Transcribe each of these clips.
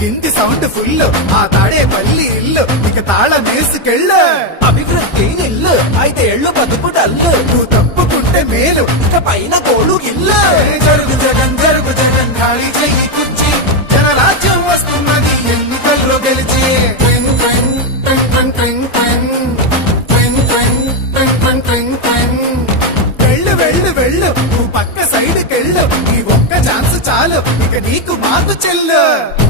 Hindi sound full. ఆ తాడే పల్లి ఇల్లు. ఇక తాళ మేసుకెళ్ళు. అభివృద్ధి ఇల్లు. అయితే ఎళ్ళు బతుకు డల్లు. నువ్వు తప్పుకుంటే మేలు. ఇక పైన కోడు ఇల్లు. జరుగు జగన్ జరుగు జగన్. ఖాళీ చెయ్యి కుర్చి. జనరాజ్యం వస్తున్నది. ఎన్నికల్లో గెలిచి. వెళ్ళు ఒక్క చాలు. ఇక నీకు మాకు చెల్లు.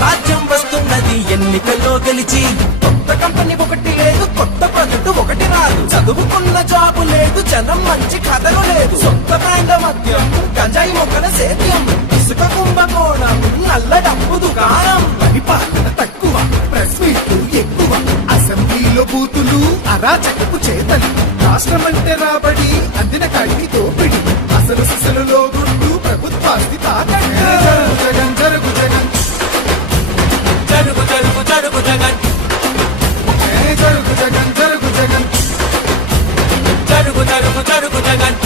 రాజ్యం వస్తున్నది ఎన్నికల్లో గెలిచి. కొత్త కంపెనీ ఒకటి లేదు కొత్త ప్రాజెక్టు ఒకటి రాదు. చదువుకున్న జాబు లేదు జనం మంచి కథలు లేదు. సొంత బ్రాండ్ మద్యం గంజాయి మొక్కల సేద్యం. ఇసుక కుంభకోణం నల్ల డబ్బు దుకాణం. పరిపాలన తక్కువ ప్రెస్ మీట్లు ఎక్కువ. అసెంబ్లీలో బూతులు అరాచకపు చేతలు. రాష్ట్రం అంటే రాబడి అందిన కాడికి దోపిడి. అసలు సిసలులో గుండు ప్రభుత్వాస్తి తాకండి జగన్ జరుగు జగన్ జరుగు జరుగు జగన్. జరుగు జగన్ జరుగు జగన్. జరుగు జరుగు జరుగు జగన్.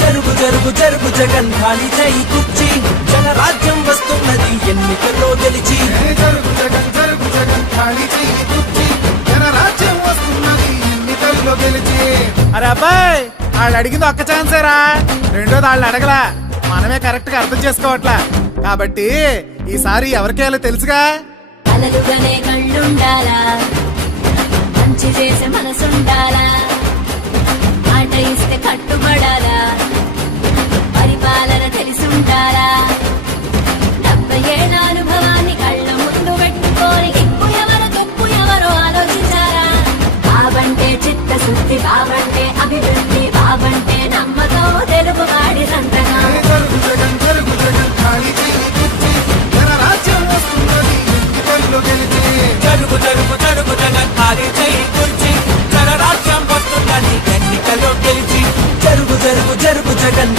జరుగు జరుగు జరుగు జగన్. ఖాళీ చేయి కుర్చీ జనరాజ్యం వస్తున్నది ఎన్నికల్లో గెలిచి. జరుగు జగన్ జరుగు జగన్. ఖాళీ చెయ్యి కుర్చీ జనరాజ్యం వస్తున్నది ఎన్నికల్లో గెలిచి. అరే అబ్బాయి వాళ్ళు అడిగింది ఒక్క ఛాన్సేరా రెండోది వాళ్ళు అడగలా. మనమే కరెక్ట్గా అర్థం చేసుకోవట్లా. కాబట్టి ఈసారి ఎవరికేయాలో తెలుసుగా? అలలుగానే కళ్ళుండాలా? మంచి చేసే మనసుండాలా? ఆట ఇస్తే కట్టుబడాలి?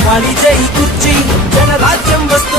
వాడి జై కుర్చీ. జనరాజ్యం వస్తు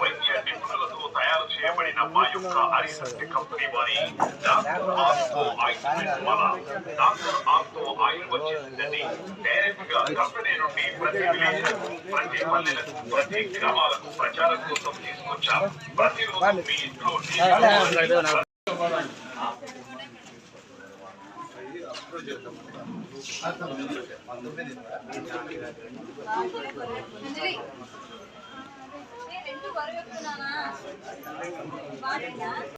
వైద్య నిపుణులతో తయారు చేయబడిన మా యొక్క అరిసెప్ట్ కంపెనీ వారి డాక్టర్ ఆర్తో ఆయింట్మెంట్ వల్ల డాక్టర్ ఆర్తో ఆయిల్ వచ్చేసిందని డైరెక్ట్ గా కంపెనీ నుండి ప్రతి విలేజ్ ప్రతి పల్లెలకు ప్రతి గ్రామాలకు ప్రచారం కోసం తీసుకొచ్చాం ప్రతిరోజు మీ ఇంట్లో అప్రూవ్ చేద్దాం రెండు వరకు